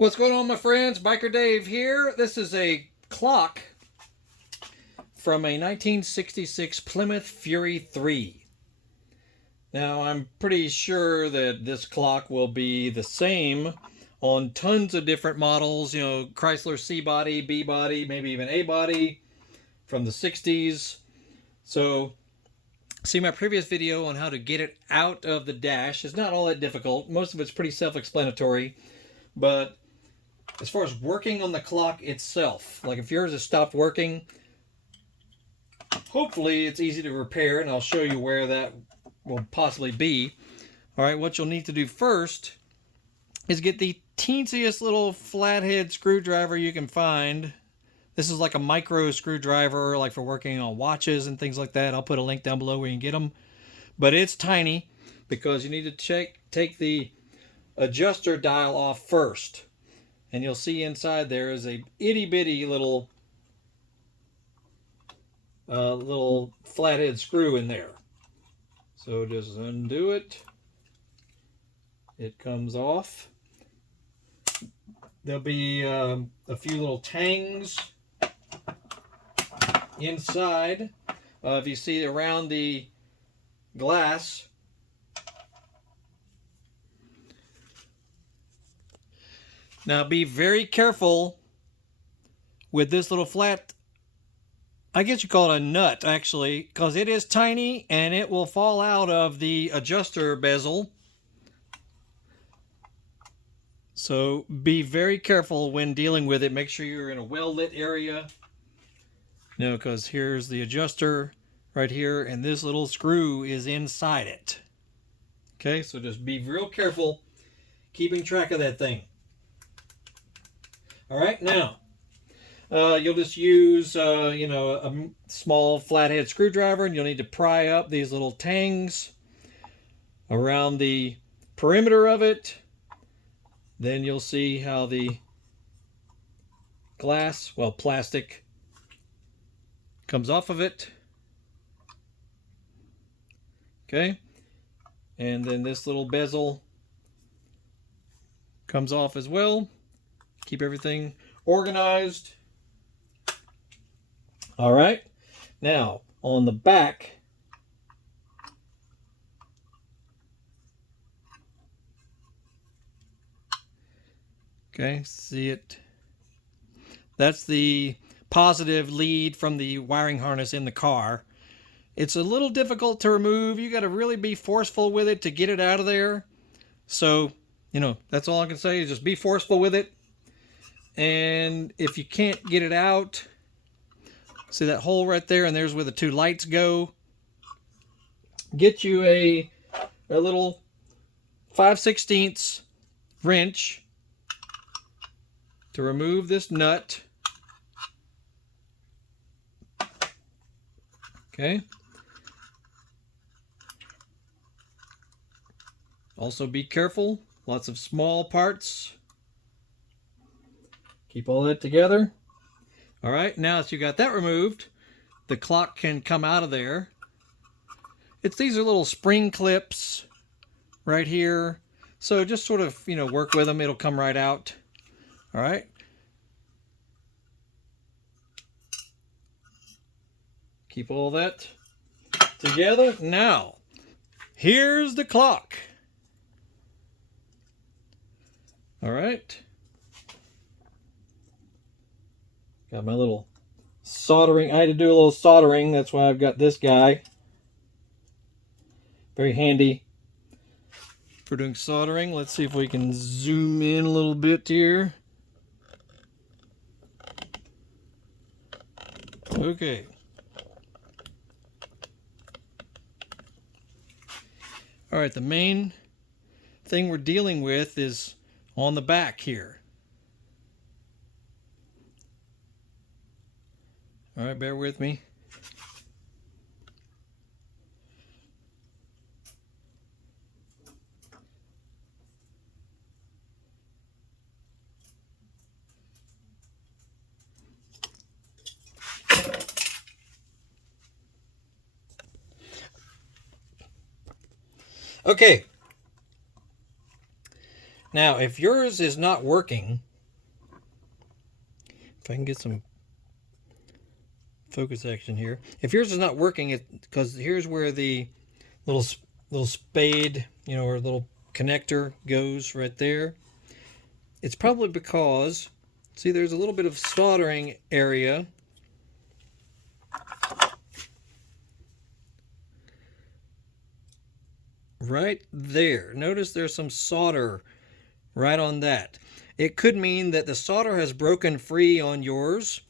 What's going on, my friends? Biker Dave here. This is a clock from a 1966 Plymouth Fury III. Now, I'm pretty sure that this clock will be the same on tons of different models, you know, Chrysler C Body, B Body, maybe even A Body from the 60s. So, see my previous video on how to get it out of the dash. It's not all that difficult. Most of it's pretty self-explanatory, but as far as working on the clock itself, like if yours has stopped working, hopefully it's easy to repair, and I'll show you where that will possibly be. All right, what you'll need to do first is get the teensiest little flathead screwdriver you can find. This is like a micro screwdriver, like for working on watches and things like that. I'll put a link down below where you can get them. But it's tiny because you need to take the adjuster dial off first. And you'll see inside there is a itty bitty little flathead screw in there. So just undo it. It comes off. There'll be a few little tangs inside. If you see around the glass, now be very careful with this little flat, I guess you call it a nut actually, because it is tiny and it will fall out of the adjuster bezel. So be very careful when dealing with it. Make sure you're in a well-lit area. No, because here's the adjuster right here, and this little screw is inside it. Okay, so just be real careful keeping track of that thing. All right, now you'll just use you know, a small flathead screwdriver, and you'll need to pry up these little tangs around the perimeter of it. Then you'll see how the glass, well, plastic, comes off of it. Okay, and then this little bezel comes off as well. Keep everything organized. All right, now on the back, okay, see it? That's the positive lead from the wiring harness in the car. It's a little difficult to remove. You got to really be forceful with it to get it out of there. So, you know, that's all I can say is just be forceful with it. And if you can't get it out, see that hole right there, and there's where the two lights go. Get you a little 5/16 wrench to remove this nut. Okay. Also be careful, lots of small parts. Keep all that together. All right, now that you got that removed, the clock can come out of there. These are little spring clips right here. So just sort of, you know, work with them. It'll come right out. All right. Keep all that together. Now, here's the clock. All right. Got my little soldering. I had to do a little soldering. That's why I've got this guy. Very handy for doing soldering. Let's see if we can zoom in a little bit here. Okay. All right, the main thing we're dealing with is on the back here. All right, bear with me. Okay. Now, if yours is not working, if I can get some focus action here. If yours is not working, it because here's where the little spade, you know, or little connector goes right there. It's probably because, see, there's a little bit of soldering area. Right there. Notice there's some solder right on that. It could mean that the solder has broken free on yours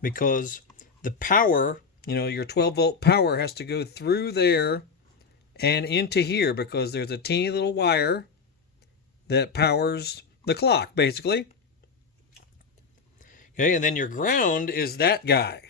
because the power, you know, your 12-volt power has to go through there and into here because there's a teeny little wire that powers the clock, basically. Okay, and then your ground is that guy.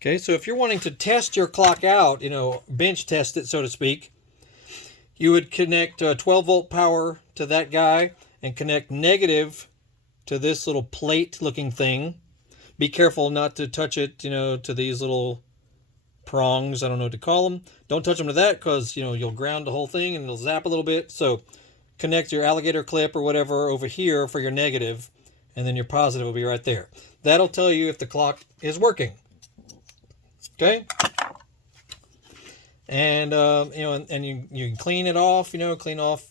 Okay, so if you're wanting to test your clock out, you know, bench test it, so to speak, you would connect 12-volt power to that guy and connect negative to this little plate-looking thing. Be careful not to touch it, you know, to these little prongs. I don't know what to call them. Don't touch them to that because, you know, you'll ground the whole thing and it'll zap a little bit. So connect your alligator clip or whatever over here for your negative, and then your positive will be right there. That'll tell you if the clock is working. Okay? And, you know, and you can clean it off, you know, clean off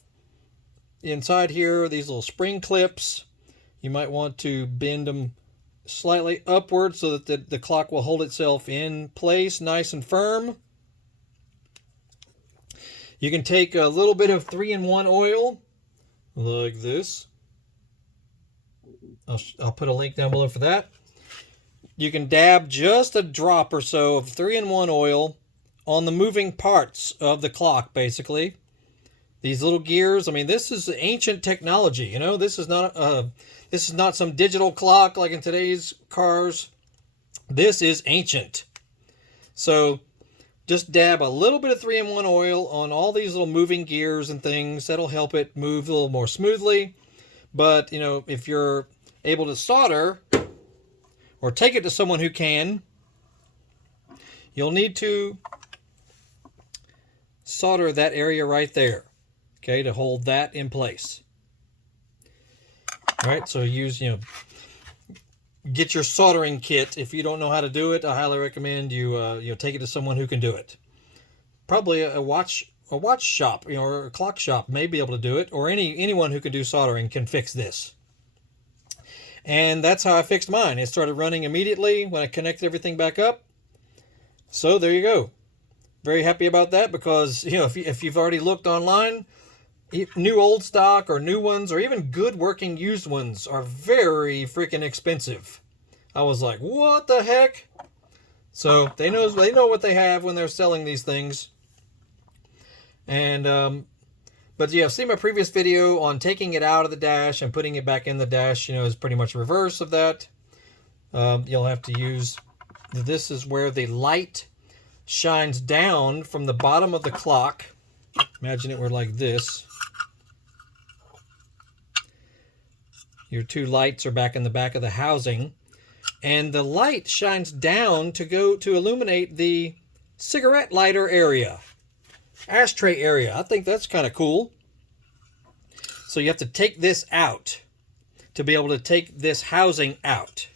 inside here, these little spring clips. You might want to bend them slightly upward so that the clock will hold itself in place nice and firm. You can take a little bit of 3-in-1 oil like this. I'll put a link down below for that. You can dab just a drop or so of 3-in-1 oil on the moving parts of the clock, basically. These little gears, I mean, this is ancient technology, you know. This is not some digital clock like in today's cars. This is ancient. So just dab a little bit of 3-in-1 oil on all these little moving gears and things. That'll help it move a little more smoothly. But, you know, if you're able to solder or take it to someone who can, you'll need to solder that area right there, okay, to hold that in place. All right, so use, you know, get your soldering kit. If you don't know how to do it, I highly recommend you take it to someone who can do it. Probably a watch shop, you know, or a clock shop may be able to do it, or anyone who can do soldering can fix this. And that's how I fixed mine. It started running immediately when I connected everything back up. So there you go. Very happy about that because, you know, if you've already looked online, new old stock or new ones or even good working used ones are very freaking expensive. I was like, what the heck? So they know what they have when they're selling these things. And but yeah, see my previous video on taking it out of the dash and putting it back in the dash, you know, is pretty much reverse of that. You'll have to use, this is where the light shines down from the bottom of the clock. Imagine it were like this. Your two lights are back in the back of the housing. And the light shines down to illuminate the cigarette lighter area. Ashtray area. I think that's kind of cool. So you have to take this out to be able to take this housing out.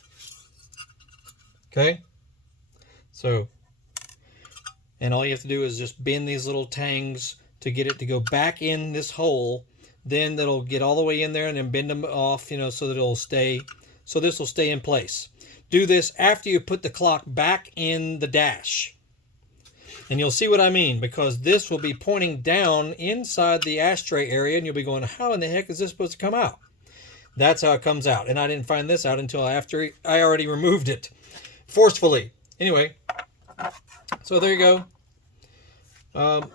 Okay? So, and all you have to do is just bend these little tangs to get it to go back in this hole. Then that'll get all the way in there and then bend them off, you know, so that it'll stay, so this will stay in place. Do this after you put the clock back in the dash. And you'll see what I mean, because this will be pointing down inside the ashtray area, and you'll be going, how in the heck is this supposed to come out? That's how it comes out. And I didn't find this out until after I already removed it forcefully. Anyway, so there you go.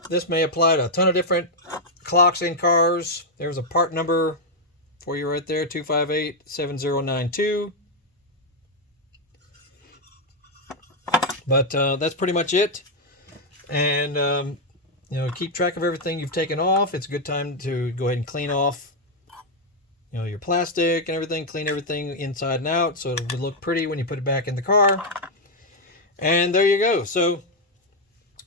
This may apply to a ton of different clocks in cars. There's a part number for you right there, 2587092. But that's pretty much it. And, you know, keep track of everything you've taken off. It's a good time to go ahead and clean off, you know, your plastic and everything. Clean everything inside and out so it would look pretty when you put it back in the car. And there you go. So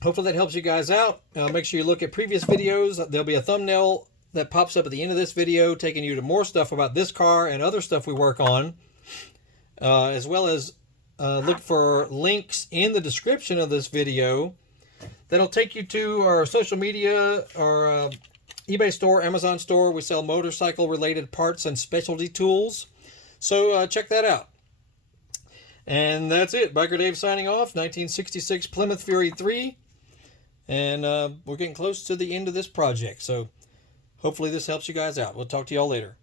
hopefully that helps you guys out. Make sure you look at previous videos. There'll be a thumbnail that pops up at the end of this video taking you to more stuff about this car and other stuff we work on. as well as look for links in the description of this video that'll take you to our social media, our eBay store, Amazon store. We sell motorcycle related parts and specialty tools. So check that out. And that's it. Biker Dave signing off. 1966 Plymouth Fury 3. And we're getting close to the end of this project. So hopefully this helps you guys out. We'll talk to y'all later.